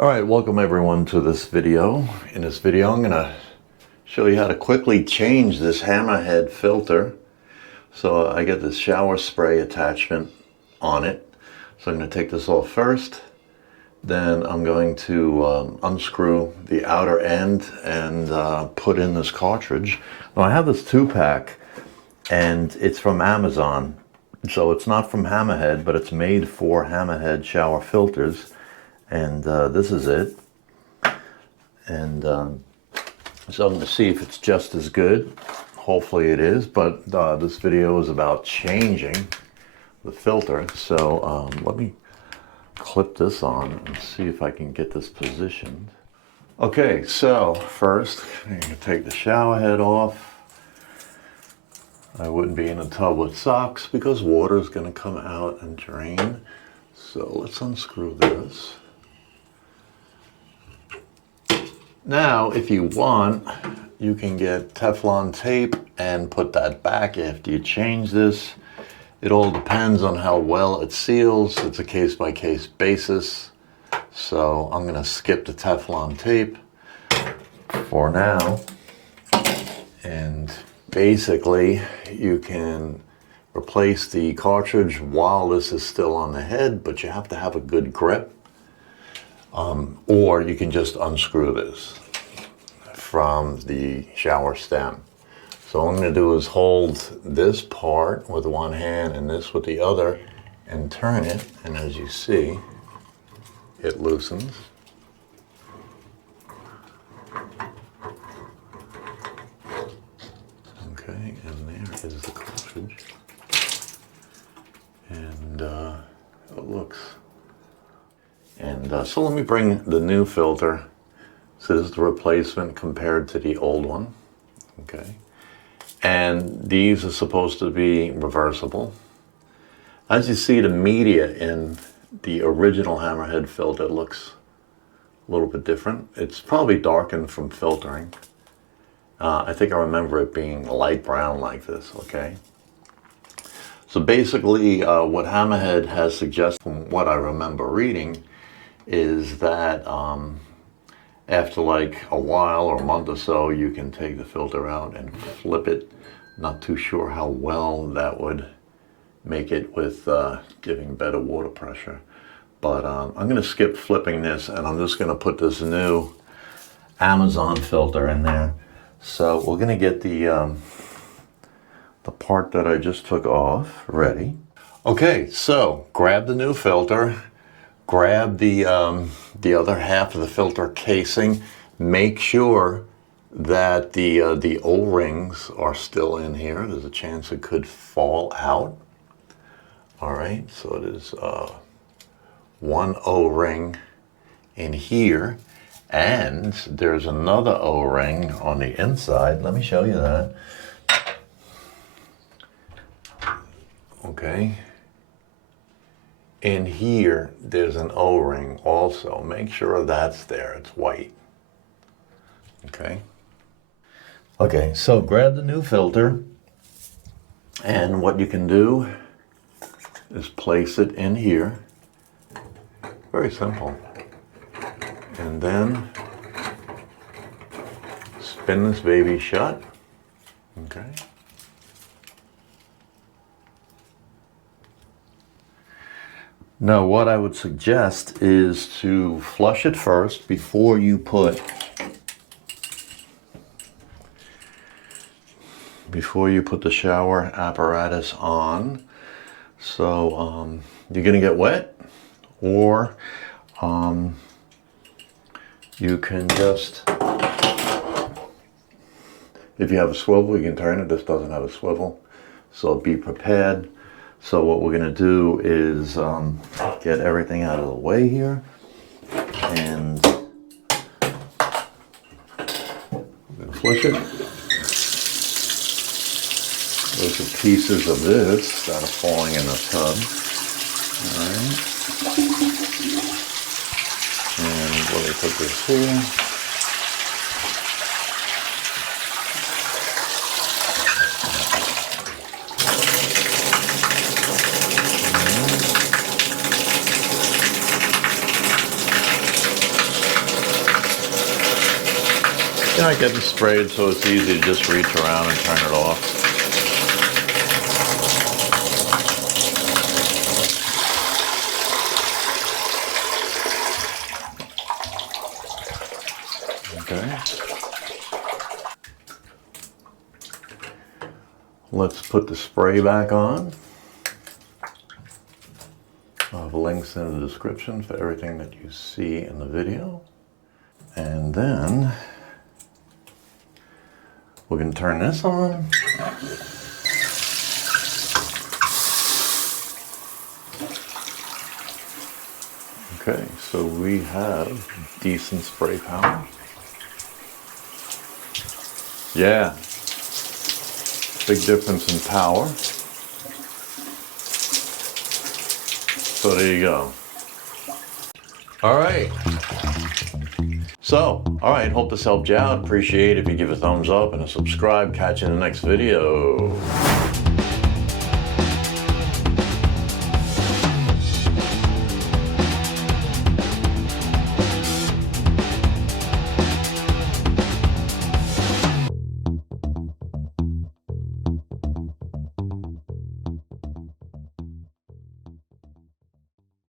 Alright, welcome everyone to this video. In this video I'm going to show you how to quickly change this Hammerhead filter. So I get this shower spray attachment on it. So I'm going to take this off first. Then I'm going to unscrew the outer end and put in this cartridge. Now I have this 2-pack and it's from Amazon. So it's not from Hammerhead, but it's made for Hammerhead shower filters. And this is it. And so I'm going to see if it's just as good. Hopefully it is, but this video is about changing the filter. So let me clip this on and see if I can get this positioned. Okay, so first I'm going to take the shower head off. I wouldn't be in a tub with socks because water is going to come out and drain. So let's unscrew this. Now, if you want, you can get Teflon tape and put that back after you change this. It all depends on how well it seals. It's a case-by-case basis. So I'm going to skip the Teflon tape for now. And basically, you can replace the cartridge while this is still on the head, but you have to have a good grip. Or you can just unscrew this from the shower stem. So what I'm going to do is hold this part with one hand and this with the other and turn it, and as you see, it loosens. Okay, and there is the cartridge. And it looks. And so let me bring the new filter. So this is the replacement compared to the old one. Okay. And these are supposed to be reversible. As you see, the media in the original Hammerhead filter looks a little bit different. It's probably darkened from filtering. I think I remember it being light brown like this, okay? So basically what Hammerhead has suggested, from what I remember reading, is that after like a while or a month or so, you can take the filter out and flip it. Not too sure how well that would make it with giving better water pressure. But I'm going to skip flipping this, and I'm just going to put this new Amazon filter in there. So we're going to get the part that I just took off ready. Okay, so grab the new filter. Grab the other half of the filter casing. Make sure that the O-rings are still in here. There's a chance it could fall out. All right, so it is one O-ring in here, and there's another O-ring on the inside. Let me show you that. Okay. In here, there's an O-ring also. Make sure that's there. It's white. Okay. Okay, so grab the new filter. And what you can do is place it in here. Very simple. And then spin this baby shut. Okay. Now, what I would suggest is to flush it first before you put the shower apparatus on. So you're going to get wet, or you can just, if you have a swivel, you can turn it. This doesn't have a swivel, so be prepared. So what we're going to do is get everything out of the way here, and I'm going to flush it. Those are pieces of this that are falling in the tub. All right. And let me put this here. You're not getting sprayed, so it's easy to just reach around and turn it off. Okay. Let's put the spray back on. I'll have links in the description for everything that you see in the video. And then we're going to turn this on. Okay, so we have decent spray power. Yeah, big difference in power. So there you go. All right. So, all right, hope this helped you out. Appreciate it if you give a thumbs up and a subscribe. Catch you in the next video.